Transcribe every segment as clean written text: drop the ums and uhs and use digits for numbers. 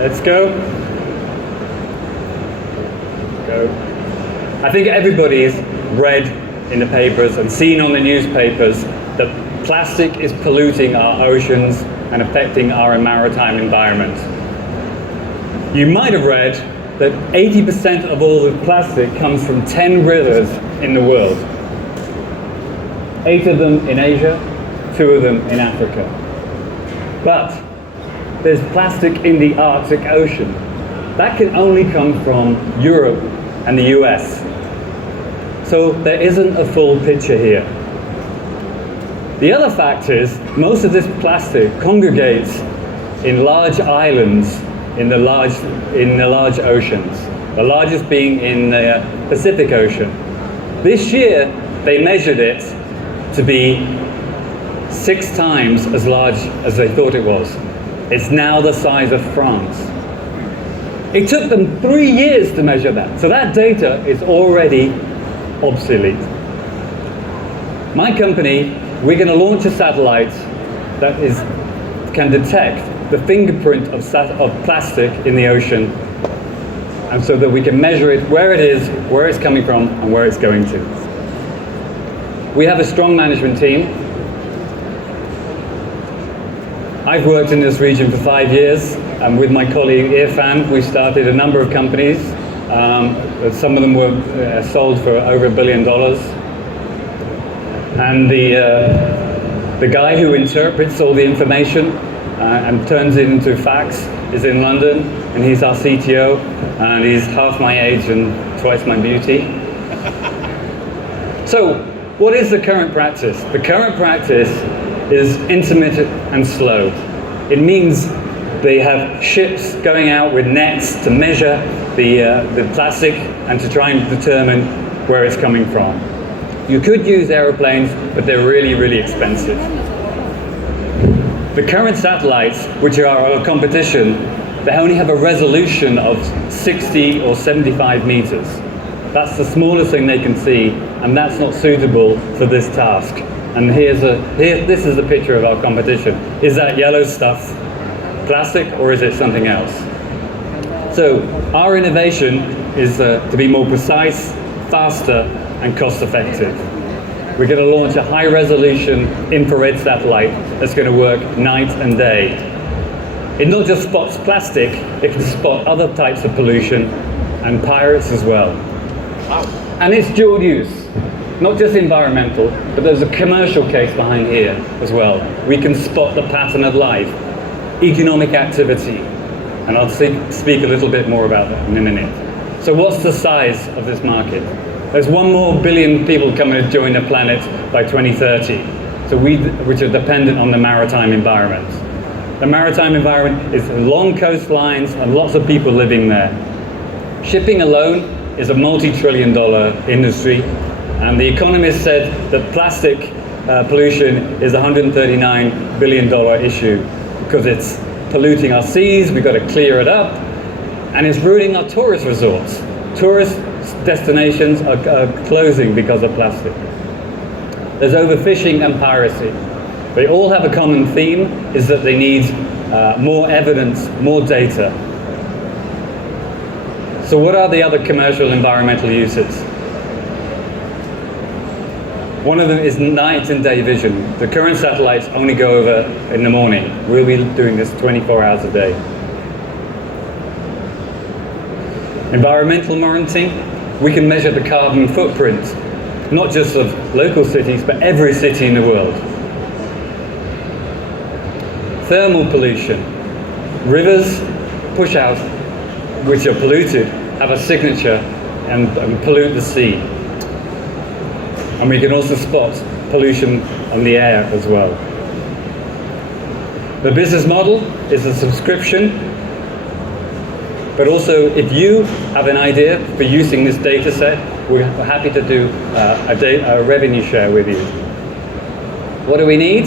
Let's go. Go. I think everybody's read in the papers and seen on the newspapers that plastic is polluting our oceans and affecting our maritime environment. You might have read that 80% of all the plastic comes from 10 rivers in the world. 8 of them in Asia, 2 of them in Africa. But there's plastic in the Arctic Ocean. That can only come from Europe and the US. So there isn't a full picture here. The other fact is, most of this plastic congregates in large islands in the large oceans, the largest being in the Pacific Ocean. This year, they measured it to be 6 times as large as they thought it was. It's now the size of France. It took them 3 years to measure that, so that data is already obsolete. My company, we're going to launch a satellite that can detect the fingerprint of plastic in the ocean, and so that we can measure it, where it is, where it's coming from, and where it's going to. We have a strong management team. I've worked in this region for 5 years, and with my colleague Irfan, we started a number of companies. Some of them were sold for over $1 billion. And the guy who interprets all the information and turns it into facts is in London, and he's our CTO, and he's half my age and twice my beauty. So, what is the current practice? The current practice is intermittent and slow. It means they have ships going out with nets to measure the plastic and to try and determine where it's coming from. You could use aeroplanes, but they're really, really expensive. The current satellites, which are our competition, they only have a resolution of 60 or 75 meters. That's the smallest thing they can see, and that's not suitable for this task. And this is a picture of our competition. Is that yellow stuff plastic, or is it something else? So our innovation is to be more precise, faster, and cost-effective. We're going to launch a high-resolution infrared satellite that's going to work night and day. It not just spots plastic, it can spot other types of pollution and pirates as well. Wow. And it's dual use, not just environmental, but there's a commercial case behind here as well. We can spot the pattern of life, economic activity, and I'll speak a little bit more about that in a minute. So what's the size of this market? There's 1 more billion people coming to join the planet by 2030, which are dependent on the maritime environment. The maritime environment is long coastlines and lots of people living there. Shipping alone is a multi-trillion-dollar industry, and The Economist said that plastic pollution is a $139 billion issue because it's polluting our seas, we've got to clear it up, and it's ruining our tourist resorts. Tourist destinations are closing because of plastic. There's overfishing and piracy. They all have a common theme, is that they need more evidence, more data. So what are the other commercial environmental uses? One of them is night and day vision. The current satellites only go over in the morning. We'll be doing this 24 hours a day. Environmental monitoring. We can measure the carbon footprint, not just of local cities, but every city in the world. Thermal pollution. Rivers push out, which are polluted, have a signature and pollute the sea. And we can also spot pollution on the air as well. The business model is a subscription, but also if you have an idea for using this data set, we're happy to do a revenue share with you. What do we need?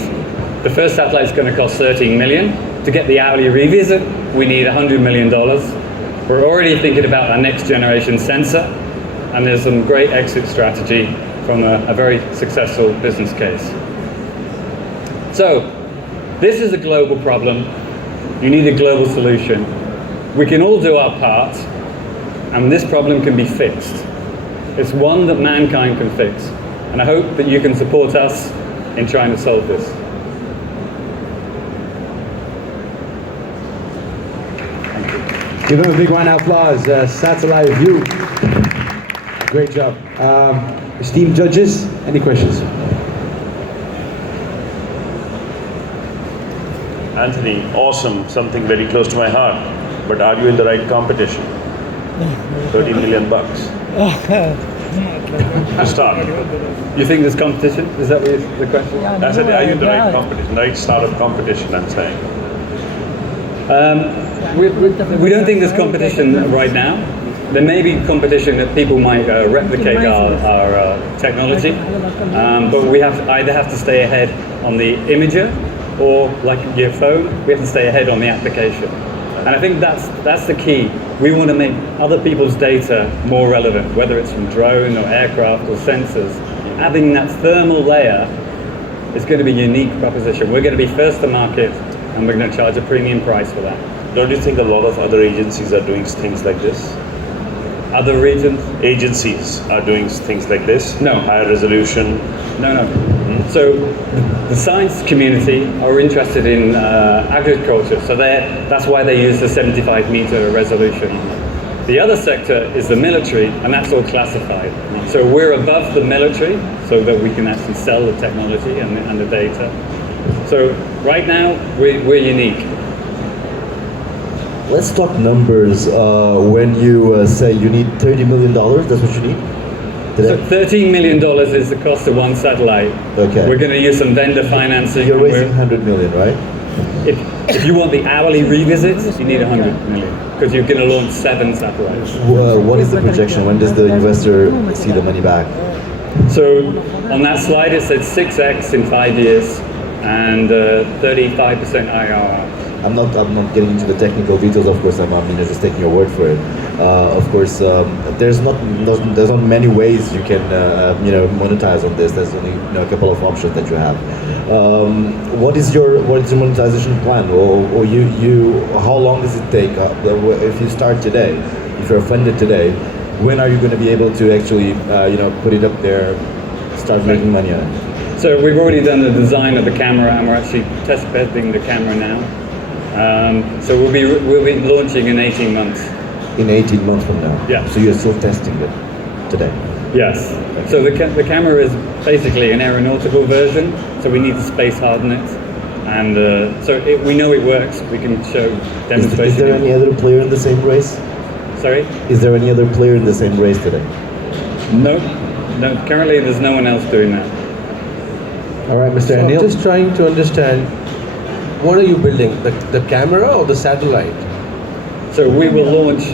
The first satellite is going to cost $13 million. To get the hourly revisit, we need $100 million. We're already thinking about our next generation sensor, and there's some great exit strategy from a very successful business case. So, this is a global problem. You need a global solution. we can all do our part, and this problem can be fixed. It's one that mankind can fix. And I hope that you can support us in trying to solve this. Give them a big round of applause. Satellite View. Great job. Esteemed judges, any questions? Anthony, awesome, something very close to my heart. But are you in the right competition? 30 million bucks. To start. You think there's competition? Is that the question? I said, are you in the right competition? Right startup competition, I'm saying. We don't think there's competition right now. There may be competition that people might replicate our technology, but we either have to stay ahead on the imager, or like your phone, we have to stay ahead on the application. And I think that's the key. We want to make other people's data more relevant, whether it's from drone or aircraft or sensors. Having that thermal layer is going to be a unique proposition. We're going to be first to market, and we're going to charge a premium price for that. Don't you think a lot of other agencies are doing things like this? Other regions? Agencies are doing things like this? No. Higher resolution? No. So the science community are interested in agriculture, so that's why they use the 75-meter resolution. The other sector is the military, and that's all classified. So we're above the military, so that we can actually sell the technology and the data. So right now, we're unique. Let's talk numbers. When you say you need $30 million, that's what you need? So $13 million is the cost of one satellite. Okay. We're going to use some vendor financing. You're raising 100 million, right? If you want the hourly revisits, you need 100 million, because you're going to launch 7 satellites. What is the projection? When does the investor see the money back? So on that slide it said 6x in 5 years and 35% IRR. I'm not getting into the technical details, of course. I'm just taking your word for it. Of course, there's not many ways you can monetize on this. There's only a couple of options that you have. What is your monetization plan? Or how long does it take? If you start today, if you're funded today, when are you going to be able to actually put it up there, start making money on it? So we've already done the design of the camera, and we're actually test bedding the camera now. So we'll be launching in 18 months. In 18 months from now? Yeah. So you're still testing it today? Yes. So the camera is basically an aeronautical version, so we need to space harden it. And we know it works. We can show demonstration. Is there any other player in the same race? Sorry? Is there any other player in the same race today? No. Currently there's no one else doing that. All right, Mr. So I'm Anil. just trying to understand, what are you building? The camera or the satellite? So we will launch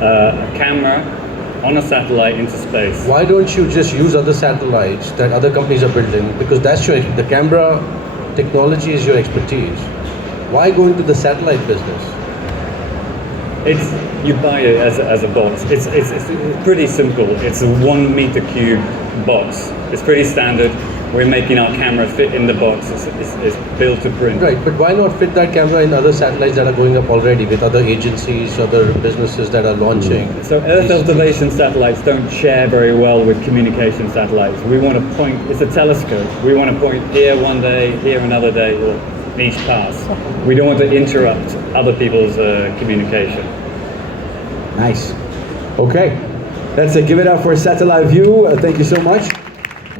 a camera on a satellite into space. Why don't you just use other satellites that other companies are building? Because the camera technology is your expertise. Why go into the satellite business? You buy it as a box. It's pretty simple. It's a 1 meter cube box. It's pretty standard. We're making our camera fit in the box. It's built to print. Right, but why not fit that camera in other satellites that are going up already with other agencies, other businesses that are launching? So Earth observation satellites don't share very well with communication satellites. We want to point, it's a telescope. We want to point here one day, here another day, or each pass. We don't want to interrupt other people's communication. Nice. Okay. Let's give it up for Satellite View. Thank you so much.